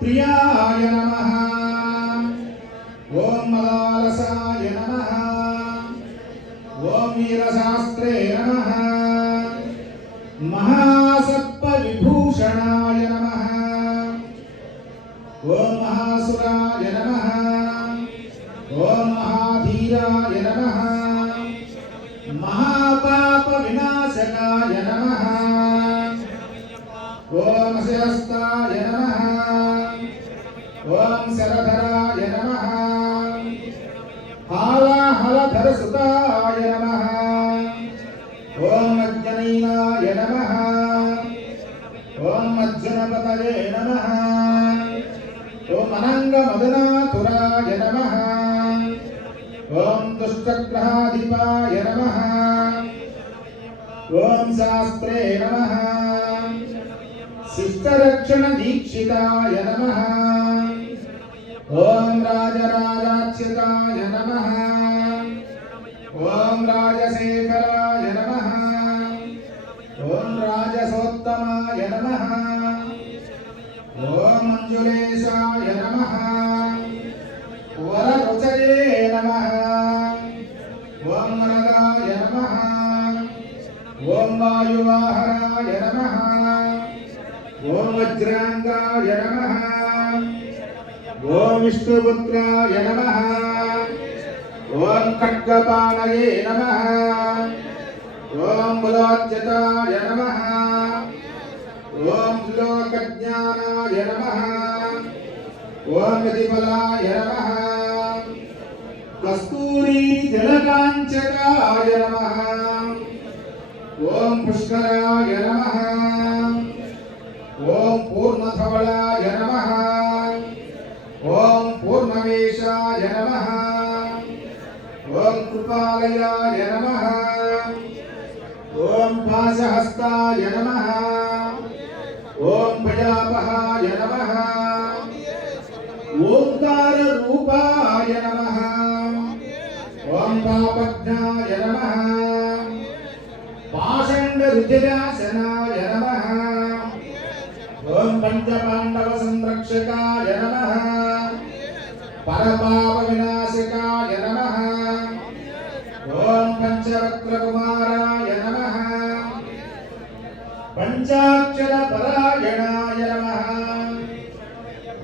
प्रियाय नमः। ओम मदालसाय नमः। ओम वीरशास्त्रे नमः। महासत्त्वविभूषणाय नमः। ओम महासुराय नमः। ओम महाधीराय नमः। महापापविनाशकाय नमः। ओम शिरस्ताय नमः। ओम शरधराय नमः। हालाहलधरसुताय नमः। ओम अज्जनैनाय नमः। ओम अज्जनपतये नमः। ओम अनंगमदनातुराय नमः। ओम दुष्टग्रहाधिपाय नमः। ओम शास्त्रे नमः। शिष्टरक्षणदीक्षिताय नमः। ओम राजराजाच्युताय नमः। ओम राजशेखराय नमः। ओम राजसोत्तमाय नमः। ओम मंजुलेशाय नमः। वररुचये नमः। ओम वरदाय नमः। ओम वायुवाहनाय नमः। ओम वज्रांगाय नमः। ओम विष्णुपुत्राय नमः। ओम खड्गपाणये नमः। ओम बुलोच्यताय नमः। ओम लोकज्ञानाय नमः। ओम विधिबलाय नमः। कस्तूरी जलकांचकाय नमः। ओम पुष्कराय नमः। ओम पूर्णधवलाय नमः। ओम पूर्णवेशाय नमः। ओम कृपालयाय नमः। ओम पाशहस्ताय नमः। ओम भयापहाय नमः। ओंकार रूपाय नमः। ओम पापज्ञाय नमः। पाषण्ड रुधिरासनाय नमः। ओम पंचपांडव संरक्षकाय नमः। परपाप विनाशकाय नमः। ओम पंचवक्त्र कुमाराय नमः। पंचाक्षर परायणाय नमः।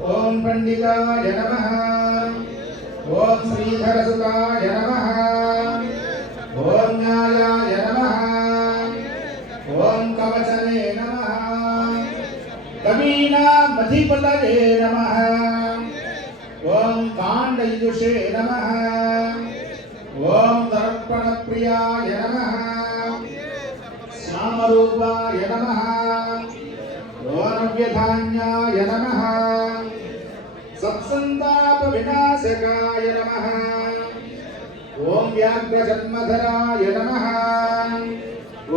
ओम पंडिताय नमः। ओम श्रीधरसुताय नमः। ओम न्यायाय नमः। ओम कवचने नमः। कवीनामधिपतये नमः। ओम कांडयुषे नमः। ओम दर्पणप्रियाय नमः। श्यामरूपाय नमः। ओम व्यधान्याय नमः। सत्संताप विनाशकाय नमः। ओम व्याघ्रजन्मधराय नमः।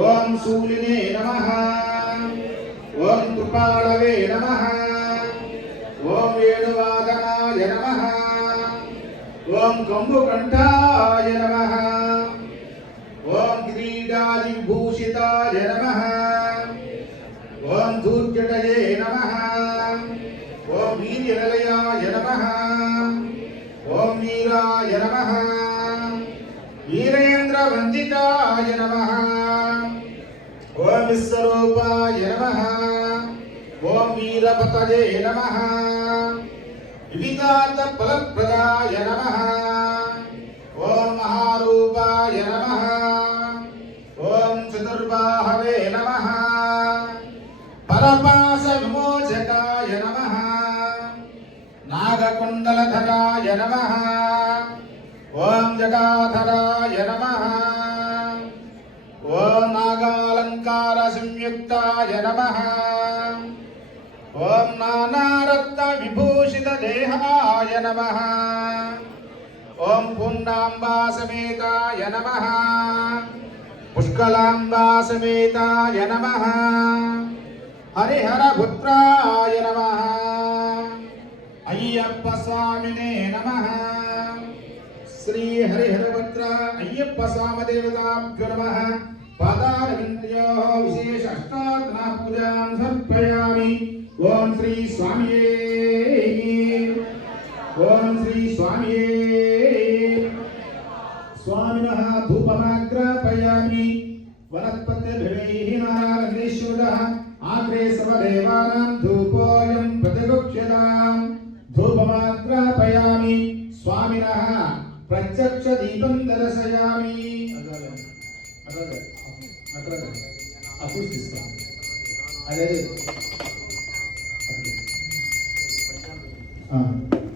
ओम शूलिने नमः। ओम कृपालवे नमः। ओम वेणुवादनाय नमः। ओम कंबुकंठाय नमः। ओम किरीटादिविभूषिताय नमः। ओम धूर्जटये नमः। ओम वीर्यनिलयाय नमः। ओम वीराय नमः। वीरेन्द्रवन्दिताय नमः। ओम विश्वरूपाय नमः। ओम वीरपतये नमः। विविधार्थ फलप्रदाय नमः। ओम महारूपाय नमः। ओम चतुर्बाहवे नमः। परपास विमोचकाय नमः। नागकुण्डलधराय नमः। ओम जटाधराय नमः। ओम नागालंकार संयुक्ताय नमः। ओम नानारत्न विभूषित देहाय नमः। ओम पुण्डांबा समेताय नमः। पुष्कलांबा समेताय नमः। हरिहर पुत्राय नमः। अय्यप्प स्वामिने नमः। श्री हरिहरपुत्र अय्यप्प स्वामदेवताभ्यो नमः। पादारविन्दयोः विशेष अष्टात्मना पूजां समर्पयामि। ओम श्री स्वामिये ओम श्री स्वामिये स्वामिनः धूपमाग्रापयामि। वनस्पतिभिः नारायणेश्वरः आग्रे सर्वदेवानां धूपोऽयं प्रतिगुह्यताम्। धूपमाग्रापयामि। स्वामिनः प्रत्यक्षदीपं दर्शयामि।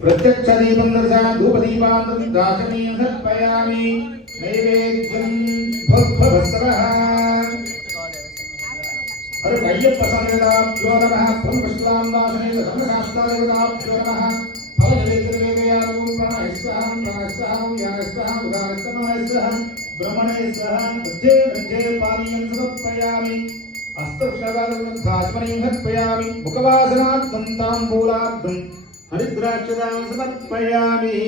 प्रत्यक्षदीपं दर्शयामि। धूपदीपान् दाशनीं समर्पयामि। नैवेद्यं भोक्तवत्सरः अरुणय्यप्प समेताभ्यो नमः। पुष्पलां दाशने धर्मशास्त्रादेवताभ्यो नमः। फलनिवेद्यनिवेदयामि। प्रणयस्सहं प्रणयस्सहं यानस्सहं उदारस्तमयस्सहं ब्रह्मणेस्सहं मध्ये मध्ये पानीयं समर्पयामि। हस्तक्षवादमुद्धात्मनीं समर्पयामि। मुखवासनार्थं ताम्बूलार्थं हरिद्राक्षदां समर्पयामि।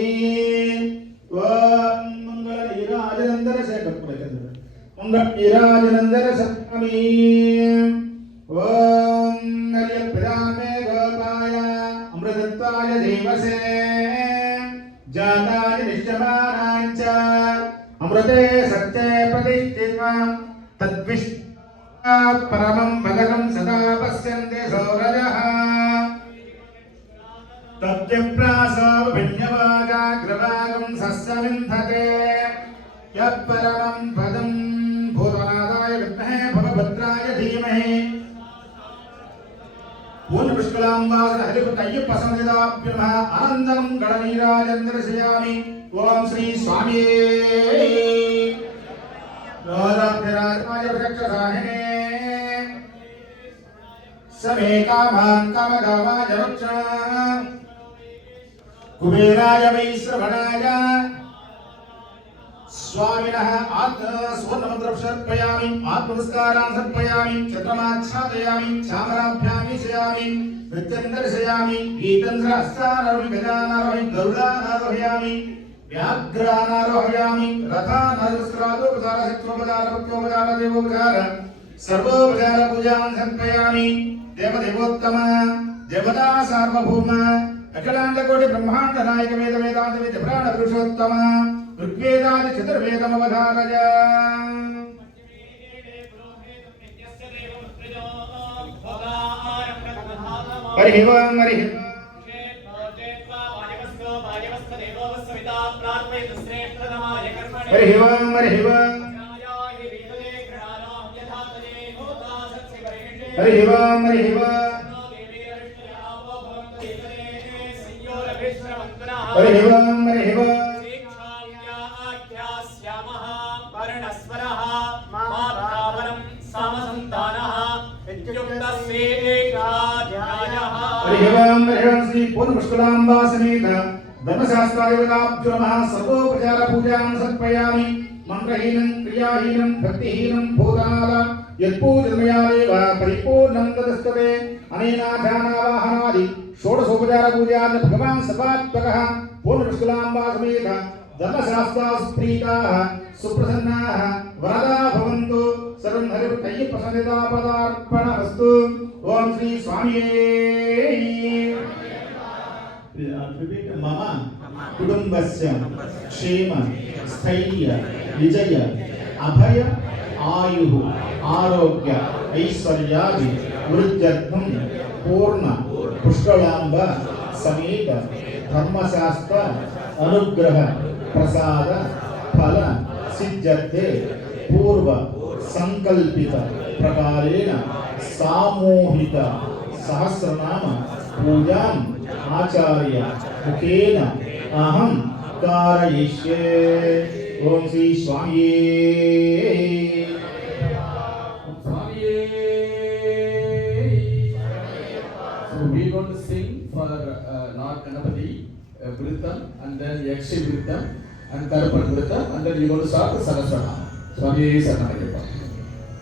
ओम मंगलराजनंदनशेखरपुरचंद्र ओम नलियप्रजामे गोपाय अमृतत्वाय देवसे जाताय निष्ठमानाय च अमृते सत्ये प्रतिष्ठितां तद्विष्णु परमं भगवं सदा पश्यन्ते सौरजः तद्यप्रासाभिन्यवाजाग्रवागं सस्यमिन्धते यत्परमं पदं भूतनादाय विद्महे भगवद्भद्राय धीमहि। पूर्णपुष्कलाम्बासन हरिपुतय्यप्पसंहिताभ्यो नमः। आनन्दं गणनीराजं दर्शयामि। ओम श्री स्वामिये रोदाभ्यराजमाय वृक्षसाहिने समे कामान् कामकामाय वृक्ष कुबेराय वैश्रवणाय स्वामिनः सुवर्णमन्त्रं समर्पयामि। आत्मनमस्कारान् समर्पयामि। छत्रमाच्छादयामि। चामराभ्यां विशयामि। नृत्यं दर्शयामि। गीतं सहस्रारोहि गजानारोहि गरुडानारोहयामि। व्याघ्रानारोहयामि। रथानारोहस्त्रादोपचारशक्त्रोपचारभक्त्योपचार देवोपचार सर्वोपचार पूजां समर्पयामि। देवदेवोत्तम देवता सार्वभौम अखिलांडकोटि ब्रह्मांड नायक वेद वेदांत वेद पुराण पुरुषोत्तम ऋग्वेदादि चतुर्वेदमवधारय। हरि ओम हरि हरि ओम हरि ओम हरि ओम हरि ओम हरि ओम हरि ओम वर्णस्वरः मातावरं समसंतानः इत्युक्तस्येकाध्यायः। हरि ओम श्री पूर्णपुष्कलाम्बा समेत धर्मशास्त्रादेवताभ्यो नमः। सर्वोपचार पूजां समर्पयामि। मंत्रहीनं क्रियाहीनं भक्तिहीनं भूतनाद यत्पूजनमया देव परिपूर्णं तदस्तते। अनेनाध्यानावाहनादि षोडशोपचार पूजान् भगवान् सर्वात्मकः पूर्णपुष्कलाम्बा समेत धर्मशास्त्रास्प्रीताः सुप्रसन्नाः वरदा भवन्तु। सर्वं हरिप्रियप्रसन्नतापदार्पणमस्तु। ओम श्री स्वामिये मम कुटुम्बस्य क्षेम स्थैर्य विजय अभय आयुः आरोग्य ऐश्वर्यादि वृद्ध्यर्थं पूर्ण पुष्कलाम्ब समेत धर्मशास्त्र अनुग्रह प्रसाद फल सिद्ध्यर्थे पूर्व संकल्पित प्रकारेण सामूहिक सहस्रनाम पूजां आचार्य मुखेन अहं कारयिष्ये। ओम Shri स्वामिये स्वामिये। So we going to sing for Lord Ganapati Vritam and then Yakshi Vritam and Karpan Vritam and then we going to start the Saraswata. Swamiye Saranayappa.